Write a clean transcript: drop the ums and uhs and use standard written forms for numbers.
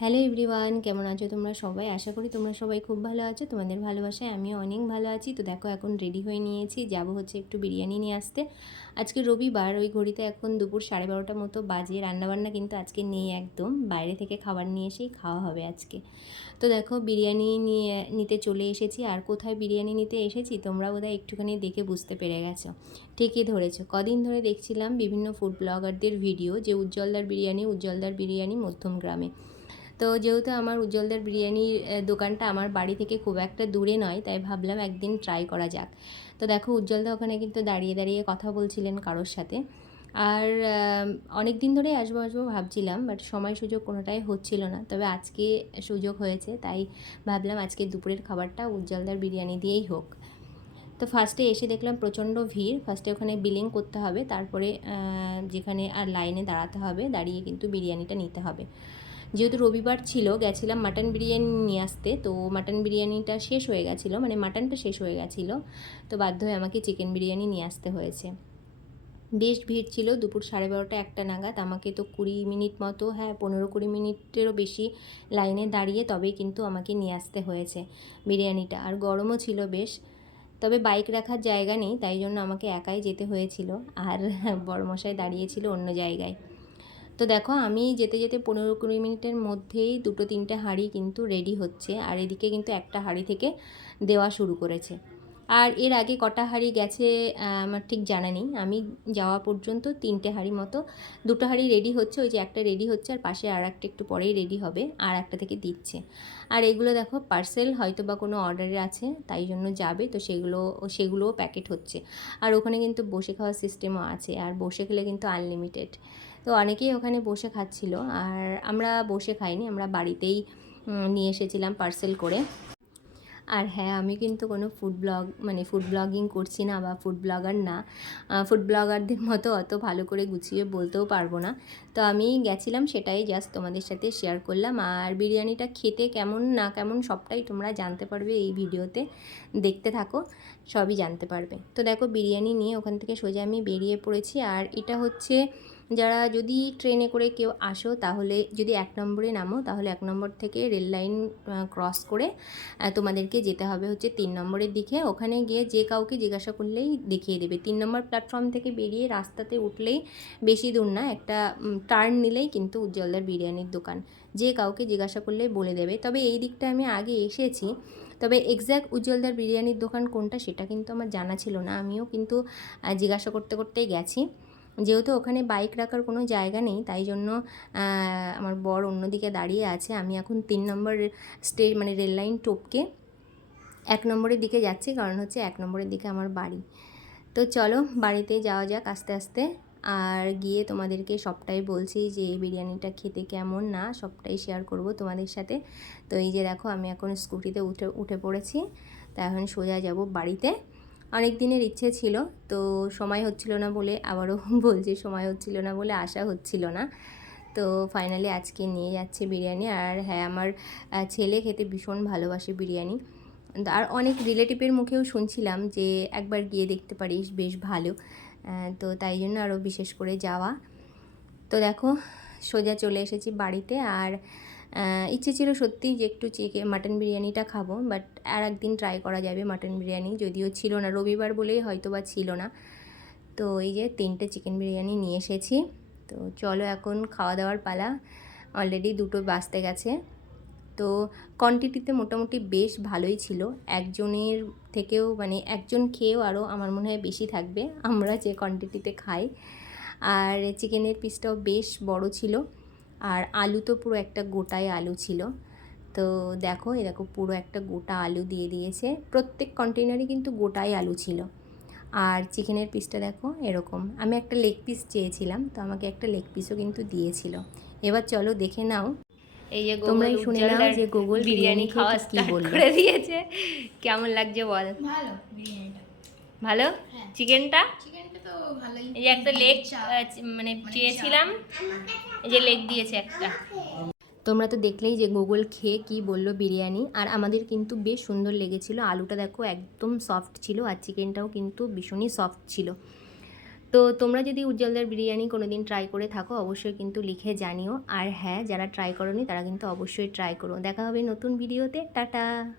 Hello everyone, কেমন আছো তোমরা সবাই? আশা করি তোমরা সবাই খুব ভালো আছো। তোমাদের ভালোবাসায় আমিও অনেক ভালো আছি। তো দেখো, এখন রেডি হয়ে নিয়েছি, যাব হচ্ছে একটু বিরিয়ানি নিয়ে আসতে। আজকে রবিবার, ওই ঘড়িতে এখন দুপুর 12:30 মতো বাজে। রান্নাবান্না কিন্তু আজকে নেই একদম, বাইরে থেকে খাবার নিয়ে এসেই খাওয়া হবে আজকে। তো দেখো, বিরিয়ানি নিতে চলে এসেছি। আর কোথায় বিরিয়ানি নিতে এসেছি তোমরা বোধহয় একটুখানি দেখে বুঝতে পেরে গেছো। ঠিকই ধরেছো, কদিন ধরে দেখছিলাম বিভিন্ন ফুড ব্লগারদের ভিডিও যে উজ্জ্বলদার বিরিয়ানি মধ্যমগ্রামে। তো যেহেতু আমার উজ্জ্বলদার বিরিয়ানির দোকানটা আমার বাড়ি থেকে খুব একটা দূরে নয়, তাই ভাবলাম একদিন ট্রাই করা যাক। তো দেখো, উজ্জ্বলদা ওখানে কিন্তু দাঁড়িয়ে দাঁড়িয়ে কথা বলছিলেন কারোর সাথে। আর অনেক দিন ধরেই আসবো আসবো ভাবছিলাম, বাট সময় সুযোগ কোনোটাই হচ্ছিল না। তবে আজকে সুযোগ হয়েছে, তাই ভাবলাম আজকে দুপুরের খাবারটা উজ্জ্বলদার বিরিয়ানি দিয়েই হোক। তো ফার্স্টে এসে দেখলাম প্রচণ্ড ভিড়। ফার্স্টে ওখানে বিলিং করতে হবে, তারপরে যেখানে আর লাইনে দাঁড়াতে হবে, দাঁড়িয়ে কিন্তু বিরিয়ানিটা নিতে হবে। যেহেতু রবিবার ছিল, গেছিলাম মাটন বিরিয়ানি নিয়ে আসতে। তো মাটন বিরিয়ানিটা শেষ হয়ে গেছিলো, মানে মাটনটা শেষ হয়ে গেছিলো। তো বাধ্য হয়ে আমাকে চিকেন বিরিয়ানি নিয়ে আসতে হয়েছে। বেশ ভিড় ছিল, দুপুর 12:30 একটা নাগাদ। আমাকে তো 20 মিনিট মতো, হ্যাঁ 15-20 মিনিটেরও বেশি লাইনে দাঁড়িয়ে তবেই কিন্তু আমাকে নিয়ে আসতে হয়েছে বিরিয়ানিটা। আর গরমও ছিল বেশ। তবে বাইক রাখার জায়গা নেই, তাই জন্য আমাকে একাই যেতে হয়েছিল। আর বড়মশাই দাঁড়িয়েছিল অন্য জায়গায়। তো দেখো, আমি যেতে যেতে 15-20 মিনিটের মধ্যেই 2-3টে হাঁড়ি কিন্তু রেডি হচ্ছে। আর এদিকে কিন্তু একটা হাঁড়ি থেকে দেওয়া শুরু করেছে। আর এর আগে কটা হাঁড়ি গেছে আমার ঠিক জানা নেই। আমি যাওয়া পর্যন্ত 3টে হাঁড়ি মতো, 2টো হাঁড়ি রেডি হচ্ছে, ওই যে একটা রেডি হচ্ছে আর পাশে আর একটা একটু পরেই রেডি হবে, আর একটা থেকে দিচ্ছে। আর এগুলো দেখো পার্সেল, হয়তো বা কোনো অর্ডারে আছে তাই জন্য যাবে, তো সেগুলোও প্যাকেট হচ্ছে। আর ওখানে কিন্তু বসে খাওয়ার সিস্টেমও আছে, আর বসে খেলে কিন্তু আনলিমিটেড। তো অনেকেই ওখানে বসে খাচ্ছিল, আর আমরা বসে খাইনি, আমরা বাড়িতেই নিয়ে এসেছিলাম পার্সেল করে। আর হ্যাঁ, আমি কিন্তু কোনো ফুড ব্লগিং করছি না বা ফুড ব্লগার না। ফুড ব্লগারদের মতো অত ভালো করে গুছিয়ে বলতেও পারবো না। তো আমি গেছিলাম, সেটাই জাস্ট তোমাদের সাথে শেয়ার করলাম। আর বিরিয়ানিটা খেতে কেমন না কেমন সবটাই তোমরা জানতে পারবে এই ভিডিওতে, দেখতে থাকো, সবই জানতে পারবে। তো দেখো, বিরিয়ানি নিয়ে ওখান থেকে সোজা আমি বেরিয়ে পড়েছি। আর এটা হচ্ছে, যারা যদি ট্রেনে করে কেউ আসো, তাহলে যদি 1 নম্বরে নামো, তাহলে 1 নম্বর থেকে রেল লাইন ক্রস করে তোমাদেরকে যেতে হবে হচ্ছে 3 নম্বরের দিকে। ওখানে গিয়ে যে কাউকে জিজ্ঞাসা করলেই দেখিয়ে দেবে। 3 নম্বর প্ল্যাটফর্ম থেকে বেরিয়ে রাস্তাতে উঠলেই, বেশি দূর না, একটা টার্ন নিলেই কিন্তু উজ্জ্বলদার বিরিয়ানির দোকান। যে কাউকে জিজ্ঞাসা করলেই বলে দেবে। তবে এই দিকটা আমি আগে এসেছি, তবে এক্স্যাক্ট উজ্জ্বলদার বিরিয়ানির দোকান কোনটা সেটা কিন্তু আমার জানা ছিল না। আমিও কিন্তু জিজ্ঞাসা করতে করতেই গেছি। যেহেতু ওখানে বাইক রাখার কোনো জায়গা নেই, তাই জন্য আমার বর অন্যদিকে দাঁড়িয়ে আছে। আমি এখন 3 নম্বর মানে রেল লাইন টপকে 1 নম্বরের দিকে যাচ্ছি, কারণ হচ্ছে 1 নম্বরের দিকে আমার বাড়ি। তো চলো বাড়িতে যাওয়া যাক আস্তে আস্তে। আর গিয়ে তোমাদেরকে সবটাই বলছি যে এই বিরিয়ানিটা খেতে কেমন না, সবটাই শেয়ার করব তোমাদের সাথে। তো এই যে দেখো, আমি এখন স্কুটিতে উঠে পড়েছি। তা এখন সোজা যাব বাড়িতে। অনেক দিনের ইচ্ছে ছিল, তো সময় হচ্ছিল না বলে, আবারও বলছি সময় হচ্ছিল না বলে আসা হচ্ছিল না। তো ফাইনালি আজকে নিয়ে যাচ্ছে বিরিয়ানি। আর হ্যাঁ, আমার ছেলে খেতে ভীষণ ভালোবাসে বিরিয়ানি। আর অনেক রিলেটিভের মুখেও শুনছিলাম যে একবার গিয়ে দেখতে পারিস, বেশ ভালো। তো তাই জন্য আরও বিশেষ করে যাওয়া। তো দেখো, সোজা চলে এসেছি বাড়িতে। আর ইচ্ছে ছিল সত্যিই যে একটু মাটন বিরিয়ানিটা খাবো, বাট আর একদিন ট্রাই করা যাবে মাটন বিরিয়ানি, যদিও ছিল না, রবিবার বলেই হয়তো বা ছিল না। তো এই যে 3টে চিকেন বিরিয়ানি নিয়ে এসেছি। তো চলো এখন খাওয়া দাওয়ার পালা। অলরেডি 2টো বাজতে গেছে। তো কোয়ান্টিটিতে মোটামুটি বেশ ভালোই ছিল। একজনের থেকেও, মানে একজন খেয়েও আরও আমার মনে হয় বেশি থাকবে, আমরা যে কোয়ান্টিটিতে খাই। আর চিকেনের পিসটাও বেশ বড় ছিল। আর আলু তো পুরো একটা গোটাই আলু ছিল। তো দেখো, এরকম পুরো একটা গোটা আলু দিয়ে দিয়েছে। প্রত্যেক কন্টেনারই কিন্তু গোটাই আলু ছিল। আর চিকেনের পিসটা দেখো এরকম। আমি একটা লেগ পিস চেয়েছিলাম, তো আমাকে একটা লেগ পিসও কিন্তু দিয়েছিল। এবার চলো দেখে নাও। এই যে তোমরাই শুনে নাও যে গুগল বিরিয়ানি খাওয়া স্টার্ট করে দিয়েছে। কেমন লাগছে বল? ভালো বিরিয়ানিটা। ভালো? হ্যাঁ, চিকেনটা, চিকেনটা তো ভালোই। এই যে একটা লেগ মানে মানে চেয়েছিলাম, এই যে লেগ দিয়েছে একটা। তোমরা তো দেখলেই যে গুগল খেয়ে কি বললো বিরিয়ানি। আর আমাদের কিন্তু বেশ সুন্দর লেগেছিল। আলুটা দেখো একদম সফট ছিল, আর চিকেনটাও কিন্তু ভীষণই সফট ছিল। তো তোমরা যদি উজ্জ্বলদার বিরিয়ানি কোনো দিন ট্রাই করে থাকো অবশ্যই কিন্তু লিখে জানিও। আর হ্যাঁ, যারা ট্রাই করোনি তারা কিন্তু অবশ্যই ট্রাই করো। দেখা হবে নতুন ভিডিওতে। টাটা।